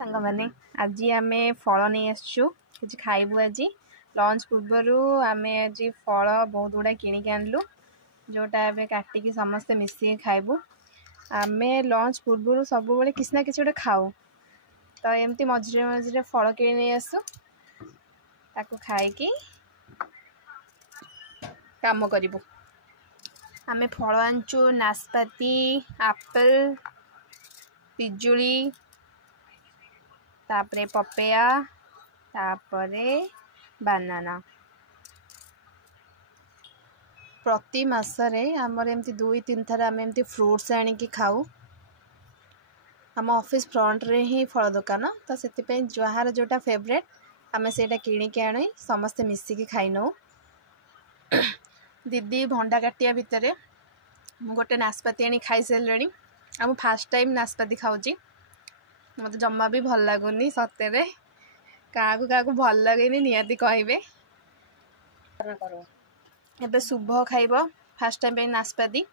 सांग मैंने आज आम फल नहीं आसचु कि खाइबू आज लंच पूर्वर आम आज फल बहुत गुड़ा किणिक आनलु जोटा काटिकी समस्ते मिसिक खाइबू। आम लंच पूर्वर सब बेले किसी ना किसी गोटे खाऊ तो एमती मझे मझे फल कि नहीं आसु ताकू खाई काम करूँ। आम फल आनचु नाशपाती एप्पल पिजुली तापरे पपेया तापरे बानाना। प्रति मासरे आमर एमती 2-3 थर आम एमती फ्रूट्स आनिकी खाऊ। आम ऑफिस फ्रंट रे ही फल दुकान तो से जहाँ जोटा फेवरेट आम से किणिकी आनी समस्ते मिसिकी खाई नौ। दीदी भंडा काटिया भितर गोटे नाशपाती आनी खाई सारे आ फास्ट टाइम नाशपाती खाऊँ मत जमा भी भल लगुनि सतरे क्या भल लगे निहाती कहे। एबे शुभ खाइब फास्ट टाइम नाशपाती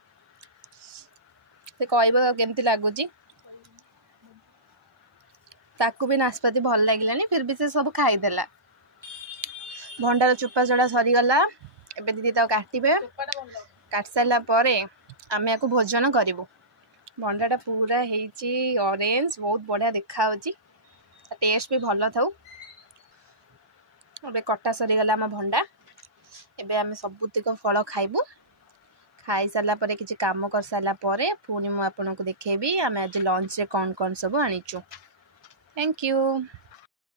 से कह केमती लगुच ताकू भी नाशपाती भल लगे फिर भी से सब खाईदेला। भंडार चोपा चढ़ा सरीगला एबे दीदी काटे काट सारा आम या भोजन करूँ। भंडाटा पूरा होती ऑरेंज बहुत बढ़िया देखा टेस्ट भी भल था। एबे कटा सरीगला आम भंडा एबे आम सबुतिक फल खाइबू। खाई सारा किसी काम कर सारा पुणी मुझे आपको देखेबी आम आज लंच रे कौन कौन सब आनीचु। Thank you.